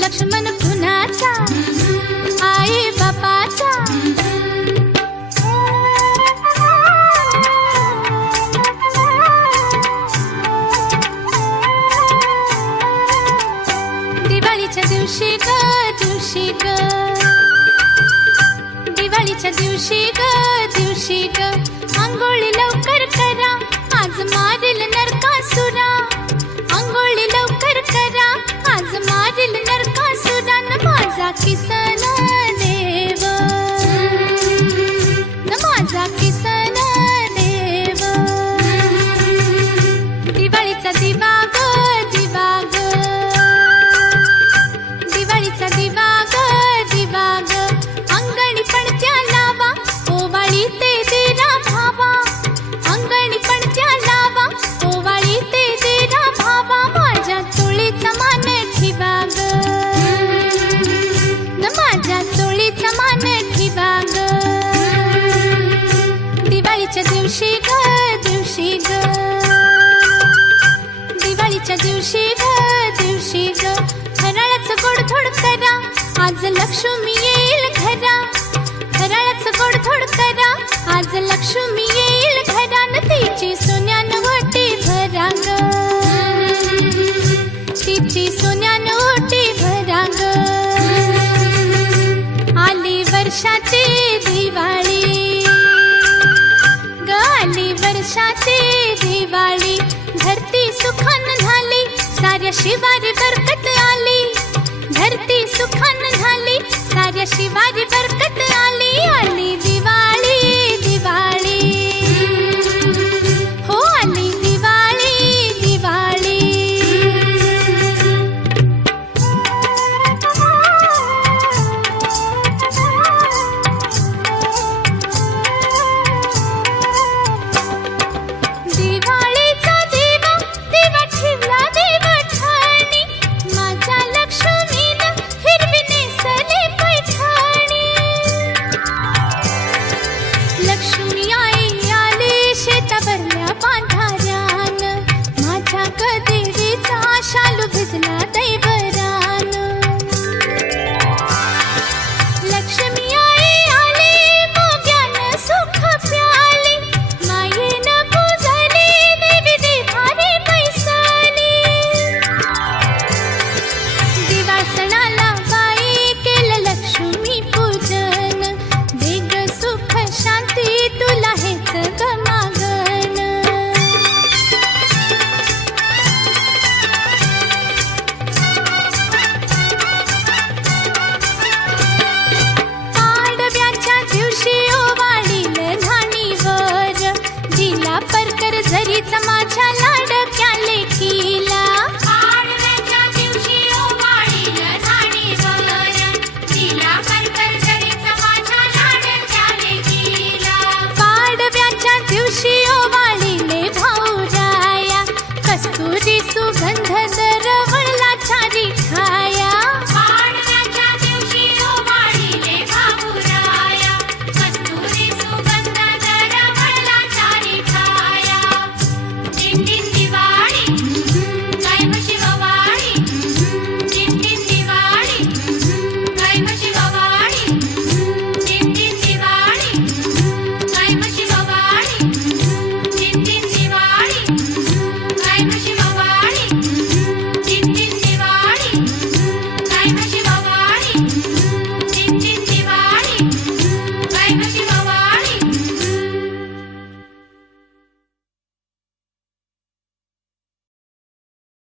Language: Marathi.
लक्ष्मण कुणाचा आई बापाचा दिवाळीच्या दिवशी ग दिवाळीच्या दिवशी ग आंघोळी लवकर करा आज मारील नरकासुरा आंघोळी लवकर करा आज मारील नरकासुरा न माझा किसन देव न माझा किसन देव दिवाळीचा दिवा ग दिवाळीचा दिवा ग अंगणी पणत्या लावा ओवाळी ते देरा भावा अंगणी पणत्या लावा ओवाळी ते देरा भावा माझ्या चोळीचा मान ठेवा ग न माझ्या चोळीचा मान ठेवा ग दिवाळीच्या दिवशी ग दिवाळीच्या दिवशी ग फराळाचं गोडधोड करा आज लक्ष्मी येईल घरा फराळाचं गोडधोड करा आज लक्ष्मी येईल घरा न तिची सोन्यानं ओटी भरा ग तिची सोन्यानं ओटी भरा ग आली वर्षाची दिवाळी ग आली वर्षाची दिवाळी धरती सुखान झाली साऱ्या शिवारी बरकत आली धरती सुखान झाली साऱ्या शिवारी बरकत आली आली दिवाळी दिवाळी हो आली दिवाळी दिवाळी दिवाळीचा दिवा दिवा ठेवला देवठाणी माझ्या लक्ष्मीनं हिरवी नेसली पैठणी लक्ष्मी आई आली शेता भरल्या पांढऱ्यान माझ्या देवीचा शालू भिजला दैवरान लक्ष्मी आई आली मोग्यानं सुख प्याली मायेनं पूजली देवी देवारी पैसली दिवा सणाला बाई केलं लक्ष्मी पूजन वेग सुख शांती तुला हेच ग मागण पाडव्याच्या दिवशी ओवाळील धाणीवर दिला परकर झरीचा माझ्या